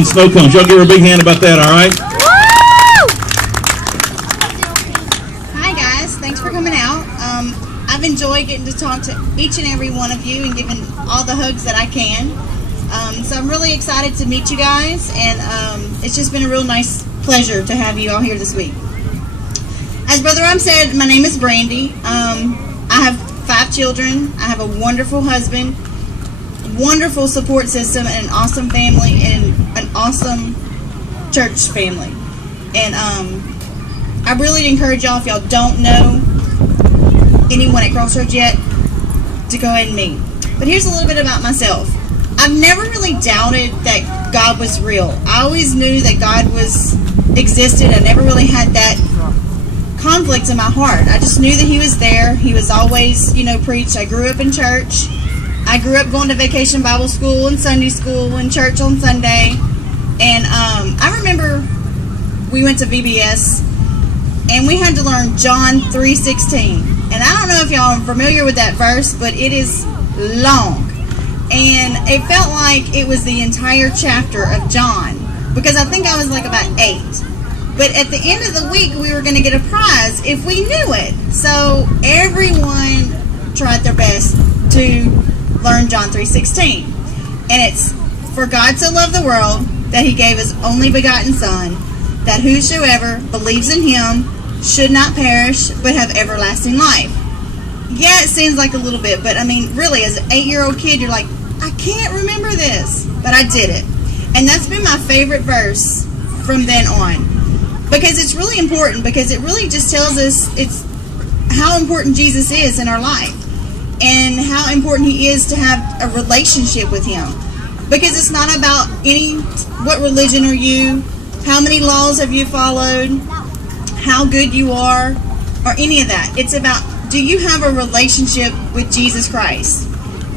Snow cones. Y'all give her a big hand about that, all right? Hi guys, thanks for coming out. I've enjoyed getting to talk to each and every one of you and giving all the hugs that I can. So I'm really excited to meet you guys, and it's just been a real nice pleasure to have you all here this week. As Brother Rom said, my name is Brandy. I have 5 children. I have a wonderful husband, wonderful support system, and an awesome family, and an awesome church family. And I really encourage y'all, if y'all don't know anyone at Crossroads yet, to go ahead and meet. But here's a little bit about myself. I've never really doubted that God was real. I always knew that God existed. I never really had that conflict in my heart. I just knew that He was there. He was always, preached. I grew up in church. I grew up going to vacation Bible school and Sunday school and church on Sunday. And I remember we went to VBS and we had to learn John 3:16. And I don't know if y'all are familiar with that verse, but it is long. And it felt like it was the entire chapter of John, because I think I was like about 8. But at the end of the week, we were going to get a prize if we knew it. So everyone tried their best to learn John 3:16. And it's, "For God so loved the world that He gave His only begotten Son, that whosoever believes in Him should not perish but have everlasting life." Yeah, it seems like a little bit, but I mean, really, as an 8-year-old kid, you're like, I can't remember this, but I did it. And that's been my favorite verse from then on, because it's really important, because it really just tells us it's how important Jesus is in our life, and how important He is to have a relationship with Him. Because it's not about what religion are you, how many laws have you followed, how good you are, or any of that. It's about, do you have a relationship with Jesus Christ?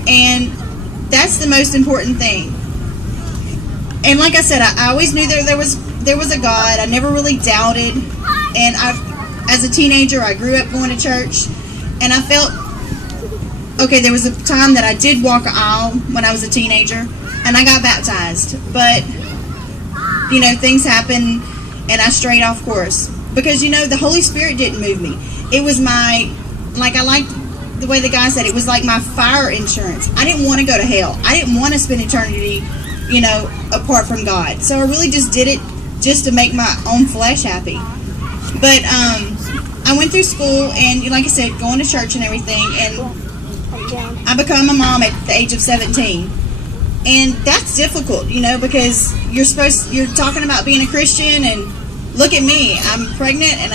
And that's the most important thing. And like I said, I always knew there was a God. I never really doubted. And as a teenager, I grew up going to church, and I felt, okay, there was a time that I did walk an aisle when I was a teenager, and I got baptized. But, things happen, and I strayed off course. Because, the Holy Spirit didn't move me. It was I liked the way the guy said, it was like my fire insurance. I didn't want to go to hell. I didn't want to spend eternity, apart from God. So I really just did it just to make my own flesh happy. But I went through school, and like I said, going to church and everything, and I became a mom at the age of 17. And that's difficult, because you're talking about being a Christian, and look at me, I'm pregnant and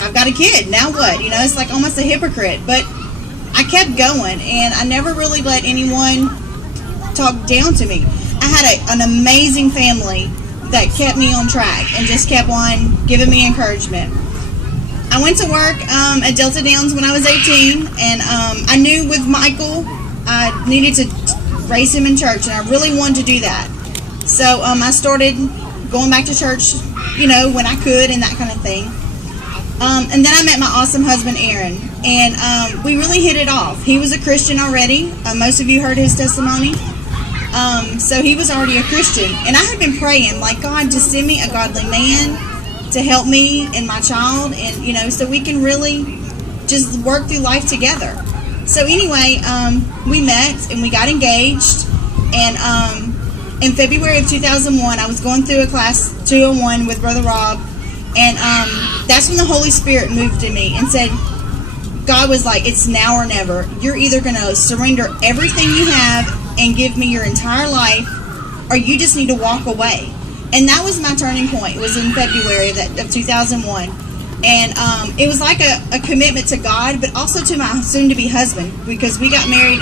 I've got a kid. Now what? It's like almost a hypocrite. But I kept going, and I never really let anyone talk down to me. I had an amazing family that kept me on track and just kept on giving me encouragement. I went to work at Delta Downs when I was 18, and I knew with Michael I needed to raise him in church, and I really wanted to do that. So I started going back to church, when I could, and that kind of thing. And then I met my awesome husband, Aaron, and we really hit it off. He was a Christian already. Most of you heard his testimony. So he was already a Christian, and I had been praying, like, God, just send me a godly man to help me and my child, and, so we can really just work through life together. So anyway, we met, and we got engaged, and in February of 2001, I was going through a class 201 with Brother Rob, and that's when the Holy Spirit moved in me and said, God was like, it's now or never. You're either going to surrender everything you have and give me your entire life, or you just need to walk away. And that was my turning point. It was in February of 2001. And it was like a commitment to God, but also to my soon-to-be husband, because we got married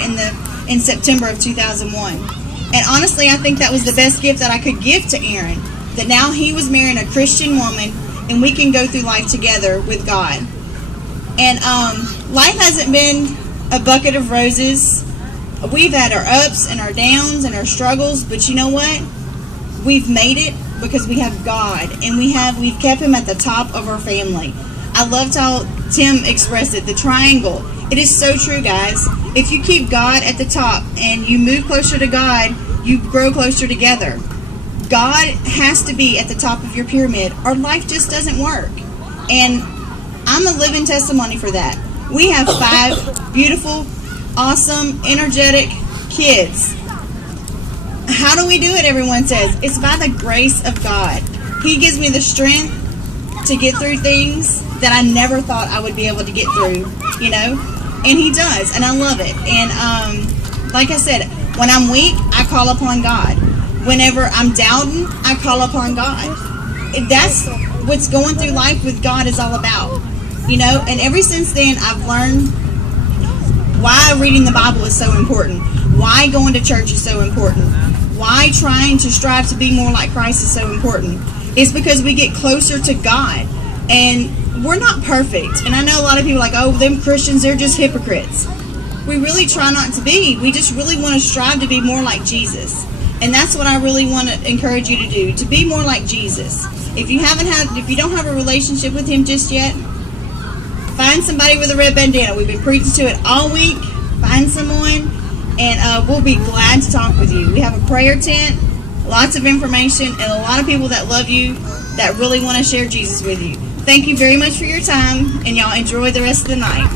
in September of 2001. And honestly, I think that was the best gift that I could give to Aaron, that now he was marrying a Christian woman, and we can go through life together with God. And life hasn't been a bucket of roses. We've had our ups and our downs and our struggles, but you know what? We've made it because we have God, and we've kept Him at the top of our family. I loved how Tim expressed it, the triangle. It is so true, guys. If you keep God at the top and you move closer to God, you grow closer together. God has to be at the top of your pyramid, or life just doesn't work. And I'm a living testimony for that. We have 5 beautiful, awesome, energetic kids. How do we do it, everyone says? It's by the grace of God. He gives me the strength to get through things that I never thought I would be able to get through, you know? And He does, and I love it. And like I said, when I'm weak, I call upon God. Whenever I'm doubting, I call upon God. That's what's going through life with God is all about, you know? And ever since then, I've learned why reading the Bible is so important, why going to church is so important, why trying to strive to be more like Christ is so important. It's because we get closer to God. And we're not perfect. And I know a lot of people are like, oh, them Christians, they're just hypocrites. We really try not to be. We just really want to strive to be more like Jesus. And that's what I really want to encourage you to do, to be more like Jesus. If you don't have a relationship with Him just yet, find somebody with a red bandana. We've been preaching to it all week. Find someone, and we'll be glad to talk with you. We have a prayer tent, lots of information, and a lot of people that love you that really want to share Jesus with you. Thank you very much for your time, and y'all enjoy the rest of the night.